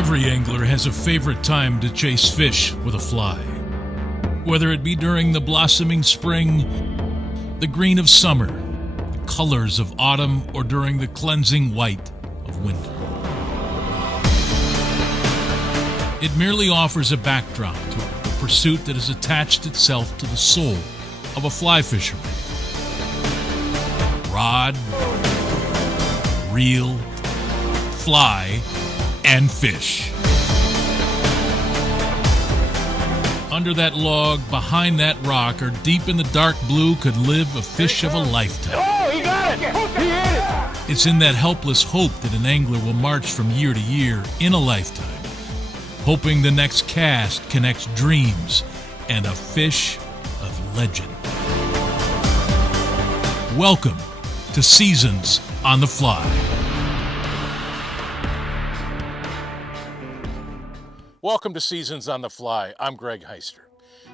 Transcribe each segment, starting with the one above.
Every angler has a favorite time to chase fish with a fly. Whether it be during the blossoming spring, the green of summer, the colors of autumn, or during the cleansing white of winter. It merely offers a backdrop to a pursuit that has attached itself to the soul of a fly fisherman. Rod, reel, fly, and fish. Under that log, behind that rock, or deep in the dark blue could live a fish of a lifetime. Oh, he got it! He hit it! It's in that helpless hope that an angler will march from year to year in a lifetime, hoping the next cast connects dreams and a fish of legend. Welcome to Seasons on the Fly. Welcome to Seasons on the Fly. I'm Greg Heister.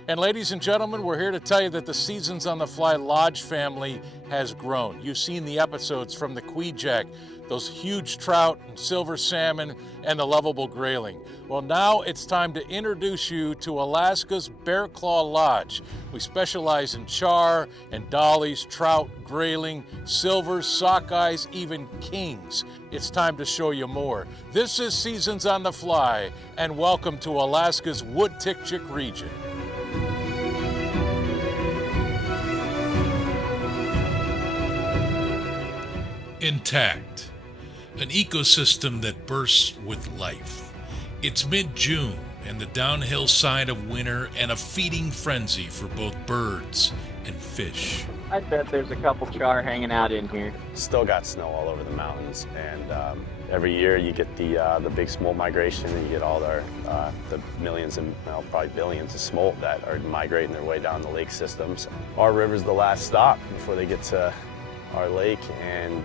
And ladies and gentlemen, we're here to tell you that the Seasons on the Fly Lodge family has grown. You've seen the episodes from the Queejack, those huge trout and silver salmon, and the lovable grayling. Well, now it's time to introduce you to Alaska's Bearclaw Lodge. We specialize in char and dollies, trout, grayling, silvers, sockeyes, even kings. It's time to show you more. This is Seasons on the Fly, and welcome to Alaska's Wood-Tikchik region. Intact, an ecosystem that bursts with life. It's mid-June and the downhill side of winter, and a feeding frenzy for both birds and fish. I bet there's a couple char hanging out in here. Still got snow all over the mountains, and every year you get the big smolt migration, and you get all the millions and probably billions of smolt that are migrating their way down the lake systems. Our river's the last stop before they get to our lake, and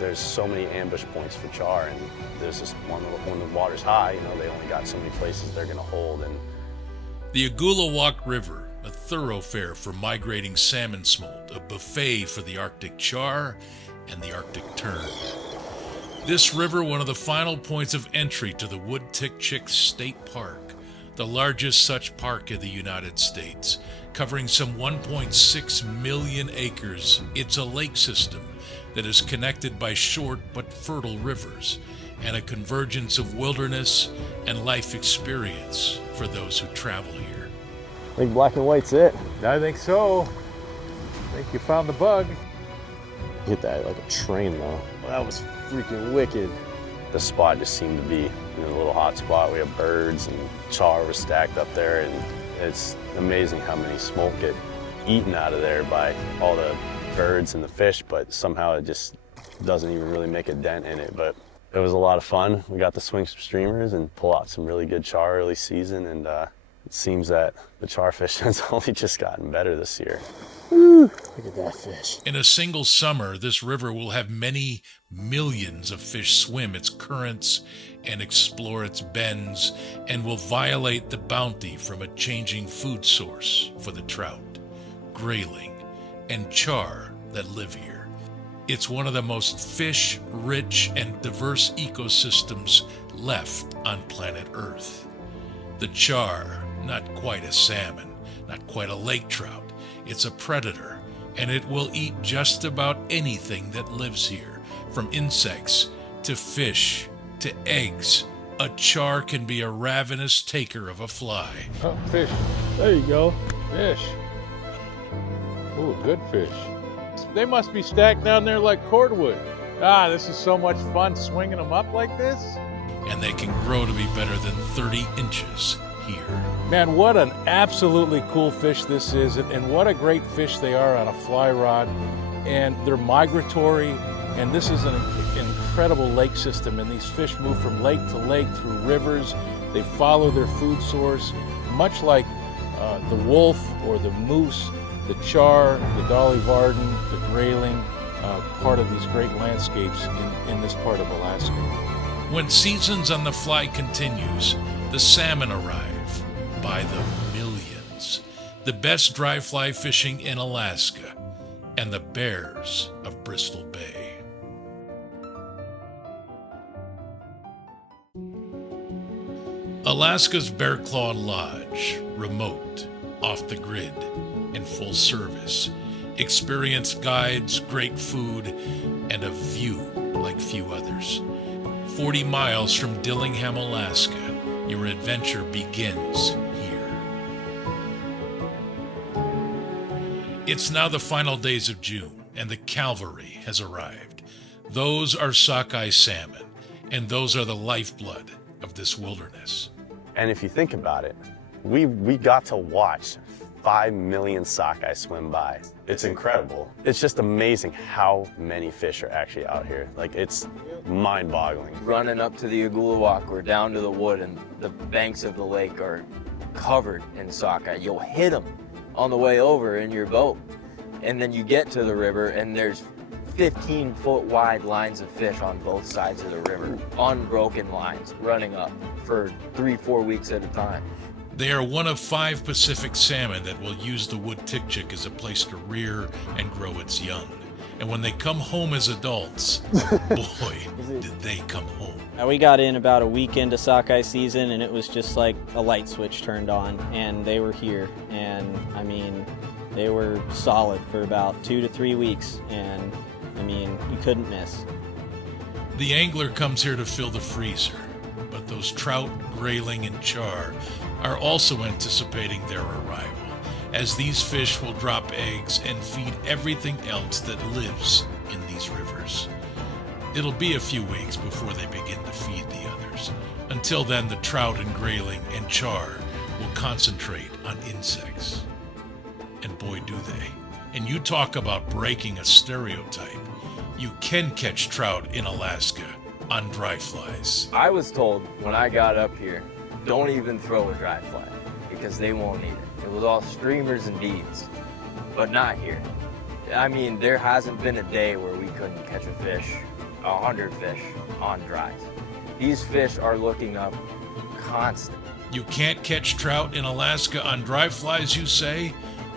there's so many ambush points for char, and there's just when the water's high, they only got so many places they're going to hold. And the Agulawak River, a thoroughfare for migrating salmon smolt, a buffet for the Arctic char and the Arctic tern. This river, one of the final points of entry to the Wood-Tikchik State Park, the largest such park in the United States, covering some 1.6 million acres. It's a lake system that is connected by short but fertile rivers, and a convergence of wilderness and life experience for those who travel here. I think black and white's it. I think so. I think you found the bug. Hit that like a train though. Well, that was freaking wicked. The spot just seemed to be a little hot spot. We have birds and char was stacked up there, and it's amazing how many smolt get eaten out of there by all the birds and the fish, but somehow it just doesn't even really make a dent in it. But it was a lot of fun. We got to swing some streamers and pull out some really good char early season, and it seems that the char fishing has only just gotten better this year. Woo, look at that fish. In a single summer, this river will have many millions of fish swim its currents and explore its bends, and will violate the bounty from a changing food source for the trout, grayling, and char that live here. It's one of the most fish-rich and diverse ecosystems left on planet Earth. The char, not quite a salmon, not quite a lake trout. It's a predator, and it will eat just about anything that lives here, from insects to fish to eggs. A char can be a ravenous taker of a fly. Oh, fish. There you go. Fish. Ooh, good fish. They must be stacked down there like cordwood. Ah, this is so much fun swinging them up like this. And they can grow to be better than 30 inches here. Man, what an absolutely cool fish this is, and what a great fish they are on a fly rod. And they're migratory, and this is an incredible lake system, and these fish move from lake to lake through rivers. They follow their food source, much like the wolf or the moose, the char, the dolly varden, the grayling, part of these great landscapes in this part of Alaska. When Seasons on the Fly continues, the salmon arrive by the millions, the best dry fly fishing in Alaska, and the bears of Bristol Bay. Alaska's Bearclaw Lodge, remote, off the grid, and full service. Experienced guides, great food, and a view like few others. 40 miles from Dillingham, Alaska, your adventure begins here. It's now the final days of June, and the cavalry has arrived. Those are sockeye salmon, and those are the lifeblood of this wilderness. And if you think about it, we got to watch 5 million sockeye swim by. It's incredible. It's just amazing how many fish are actually out here. Like, it's mind-boggling. Running up to the Agulawak or down to the wood, and the banks of the lake are covered in sockeye. You'll hit them on the way over in your boat. And then you get to the river, and there's 15-foot wide lines of fish on both sides of the river, unbroken lines, running up for 3-4 weeks at a time. They are one of 5 Pacific salmon that will use the wood tick-chick as a place to rear and grow its young. And when they come home as adults, boy, did they come home. We got in about a week into sockeye season, and it was just like a light switch turned on, and they were here. And I mean, they were solid for about 2 to 3 weeks, and I mean, you couldn't miss. The angler comes here to fill the freezer, but those trout, grayling, and char are also anticipating their arrival, as these fish will drop eggs and feed everything else that lives in these rivers. It'll be a few weeks before they begin to feed the others. Until then, the trout and grayling and char will concentrate on insects. And boy, do they. And you talk about breaking a stereotype. You can catch trout in Alaska on dry flies. I was told when I got up here, don't even throw a dry fly because they won't eat it. It was all streamers and beads, but not here. I mean, there hasn't been a day where we couldn't catch a fish, 100 fish on dries. These fish are looking up constant. You can't catch trout in Alaska on dry flies, you say?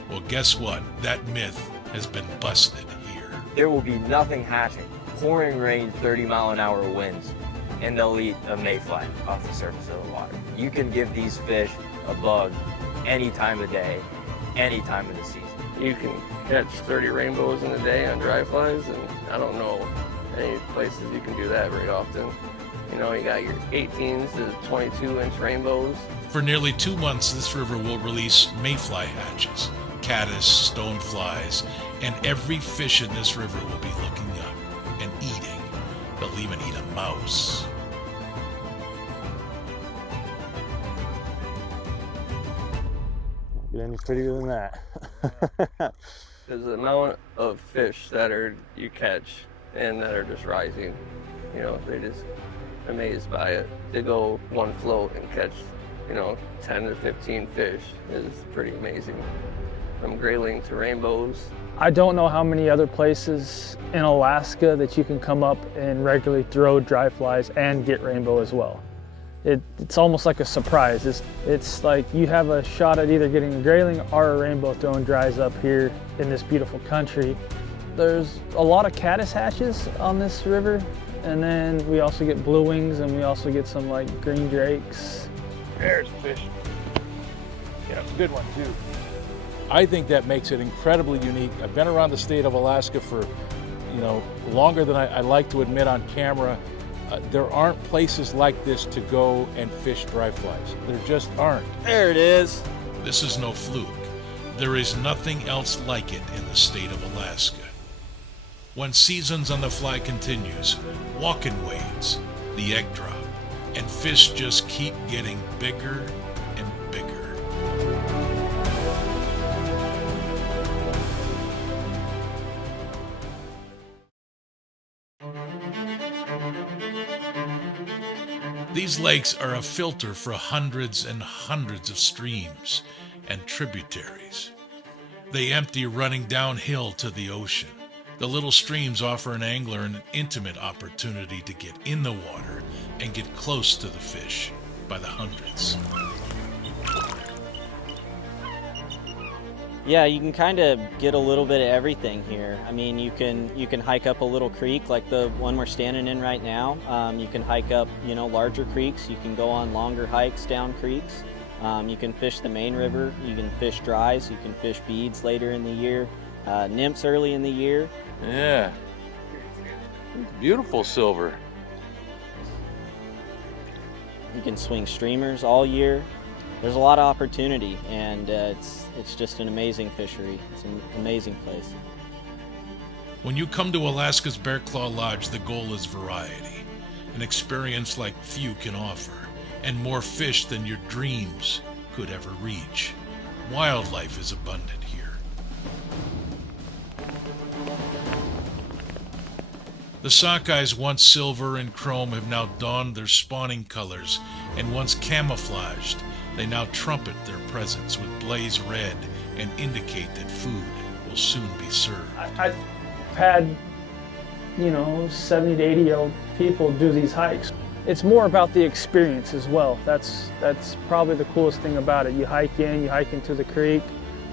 Well, guess what? That myth has been busted here. There will be nothing hatching, pouring rain, 30-mile-an-hour winds, and they'll eat a mayfly off the surface of the water. You can give these fish a bug any time of day, any time of the season. You can catch 30 rainbows in a day on dry flies, and I don't know any places you can do that very often. You know, you got your 18s to 22-inch rainbows. For nearly 2 months, this river will release mayfly hatches, caddis, stoneflies, and every fish in this river will be looking up and eating. They'll even eat a mouse. Get any prettier than that. There's the amount of fish that you catch and that are just rising. You know, they're just amazed by it. To go one float and catch, 10 to 15 fish is pretty amazing. From grayling to rainbows. I don't know how many other places in Alaska that you can come up and regularly throw dry flies and get rainbow as well. It's almost like a surprise. It's like you have a shot at either getting a grayling or a rainbow throwing dries up here in this beautiful country. There's a lot of caddis hatches on this river, and then we also get blue wings, and we also get some like green drakes. There's a fish. Yeah, it's a good one too. I think that makes it incredibly unique. I've been around the state of Alaska for, longer than I like to admit on camera. There aren't places like this to go and fish dry flies. There just aren't. There it is. This is no fluke. There is nothing else like it in the state of Alaska. When Seasons on the Fly continues, walk-in wades, the egg drop, and fish just keep getting bigger and bigger. These lakes are a filter for hundreds and hundreds of streams and tributaries. They empty running downhill to the ocean. The little streams offer an angler an intimate opportunity to get in the water and get close to the fish by the hundreds. Yeah, you can kind of get a little bit of everything here. I mean, you can hike up a little creek like the one we're standing in right now. You can hike up, larger creeks. You can go on longer hikes down creeks. You can fish the main river. You can fish dries. You can fish beads later in the year, nymphs early in the year. Yeah. Beautiful silver. You can swing streamers all year. There's a lot of opportunity, and it's just an amazing fishery. It's an amazing place. When you come to Alaska's Bearclaw Lodge, the goal is variety, an experience like few can offer, and more fish than your dreams could ever reach. Wildlife is abundant here. The sockeyes, once silver and chrome, have now donned their spawning colors, and once camouflaged, they now trumpet their presence with blaze red and indicate that food will soon be served. I've had, 70 to 80-year-old people do these hikes. It's more about the experience as well. That's probably the coolest thing about it. You hike into the creek,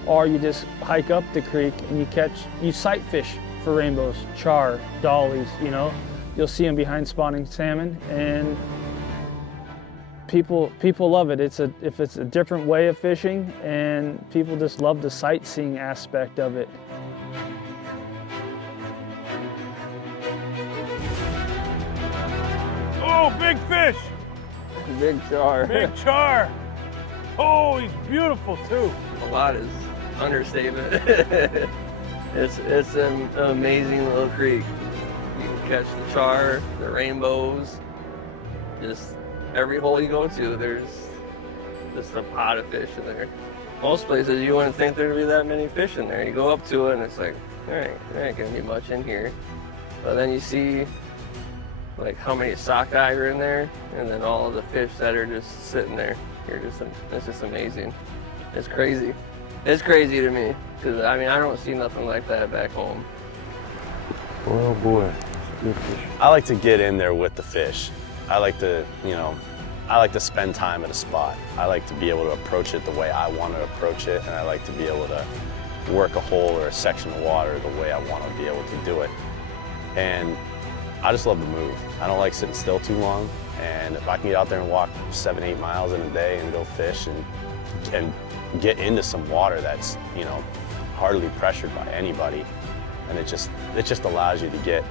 or you just hike up the creek and you sight fish for rainbows, char, dollies, You'll see them behind spawning salmon, and people love it. If it's a different way of fishing, and people just love the sightseeing aspect of it. Oh, big fish! Big char. Big char! Oh, he's beautiful too. A lot is understatement. It's an amazing little creek. You can catch the char, the rainbows, just every hole you go to, there's just a pot of fish in there. Most places you wouldn't think there'd be that many fish in there. You go up to it and it's like, there ain't gonna be much in here. But then you see like how many sockeye are in there, and then all of the fish that are just sitting there. It's just amazing. It's crazy. It's crazy to me, because I don't see nothing like that back home. Oh boy, good fish. I like to get in there with the fish. I like to spend time at a spot. I like to be able to approach it the way I want to approach it, and I like to be able to work a hole or a section of water the way I want to be able to do it. And I just love to move. I don't like sitting still too long, and if I can get out there and walk 7-8 miles in a day and go fish and get into some water that's, hardly pressured by anybody, and it just allows you to get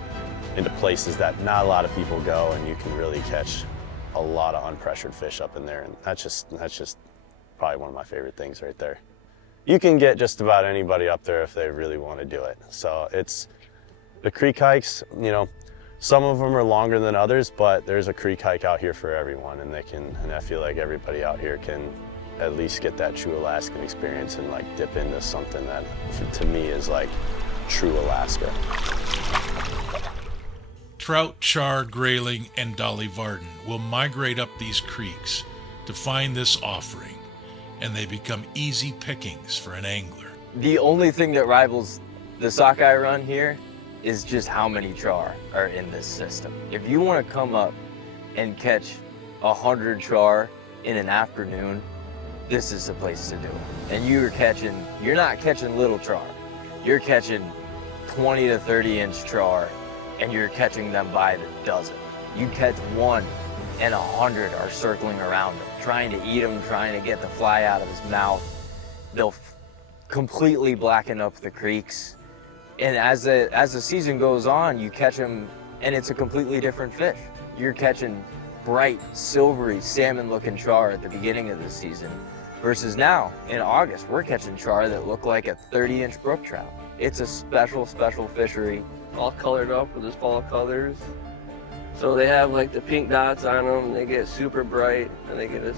into places that not a lot of people go, and you can really catch a lot of unpressured fish up in there, and that's just probably one of my favorite things right there. You can get just about anybody up there if they really want to do it. So it's the creek hikes, some of them are longer than others, but there's a creek hike out here for everyone, and I feel like everybody out here can at least get that true Alaskan experience and like dip into something that to me is like true Alaska. Trout, char, grayling, and dolly varden will migrate up these creeks to find this offering, and they become easy pickings for an angler. The only thing that rivals the sockeye run here is just how many char are in this system. If you want to come up and catch 100 char in an afternoon, this is the place to do it. And you're not catching little char. You're catching 20 to 30 inch char, and you're catching them by the dozen. You catch one and 100 are circling around him, trying to eat him, trying to get the fly out of his mouth. They'll completely blacken up the creeks. And as the season goes on, you catch them, and it's a completely different fish. You're catching bright, silvery, salmon-looking char at the beginning of the season, versus now, in August, we're catching char that look like a 30-inch brook trout. It's a special, special fishery. All colored up with his fall colors. So they have like the pink dots on them, and they get super bright, and they get this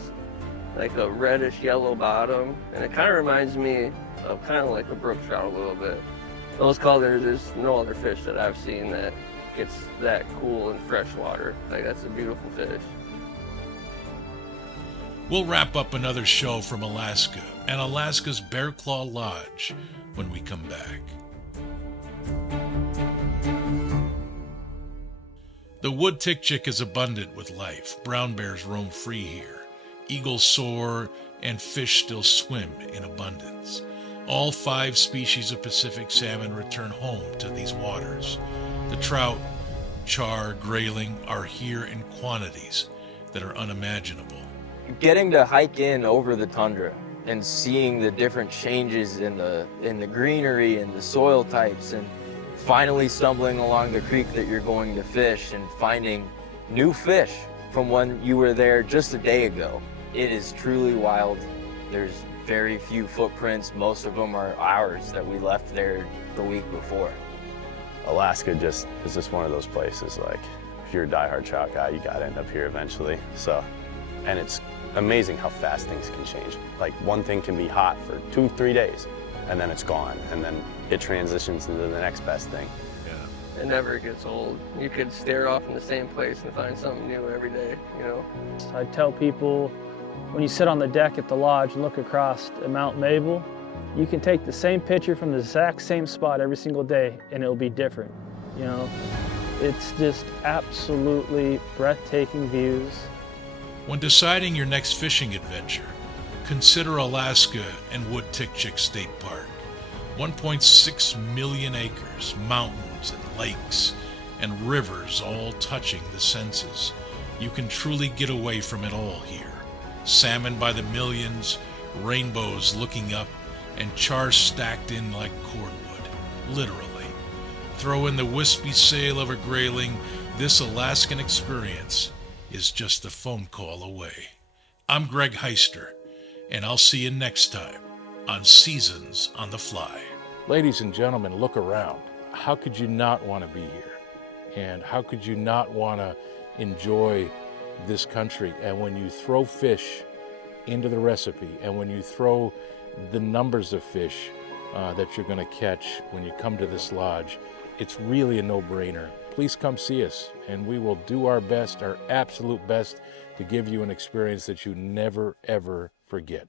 like a reddish yellow bottom, and it kind of reminds me of kind of like a brook trout a little bit. Those colors, there's no other fish that I've seen that gets that cool in fresh water. Like, that's a beautiful fish. We'll wrap up another show from Alaska and Alaska's Bearclaw Lodge when we come back. The wood tick-chick is abundant with life. Brown bears roam free here. Eagles soar, and fish still swim in abundance. All 5 species of Pacific salmon return home to these waters. The trout, char, grayling are here in quantities that are unimaginable. Getting to hike in over the tundra and seeing the different changes in the greenery and the soil types, and finally stumbling along the creek that you're going to fish and finding new fish from when you were there just a day ago. It is truly wild. There's very few footprints. Most of them are ours that we left there the week before. Alaska is just one of those places, like, if you're a diehard trout guy, you gotta end up here eventually. So, and it's amazing how fast things can change. Like, one thing can be hot for 2-3 days, and then it's gone, and then it transitions into the next best thing. Yeah. It never gets old. You could stare off in the same place and find something new every day, you know? I tell people, when you sit on the deck at the lodge and look across at Mount Mabel, you can take the same picture from the exact same spot every single day and it'll be different, you know? It's just absolutely breathtaking views. When deciding your next fishing adventure, consider Alaska and Wood-Tikchik State Park. 1.6 million acres, mountains and lakes and rivers all touching the senses. You can truly get away from it all here. Salmon by the millions, rainbows looking up, and char stacked in like cordwood, literally. Throw in the wispy sail of a grayling, this Alaskan experience is just a phone call away. I'm Greg Heister, and I'll see you next time on Seasons on the Fly. Ladies and gentlemen, look around. How could you not want to be here? And how could you not want to enjoy this country? And when you throw fish into the recipe, and when you throw the numbers of fish that you're going to catch when you come to this lodge, it's really a no-brainer. Please come see us, and we will do our best, our absolute best, to give you an experience that you never, ever forget.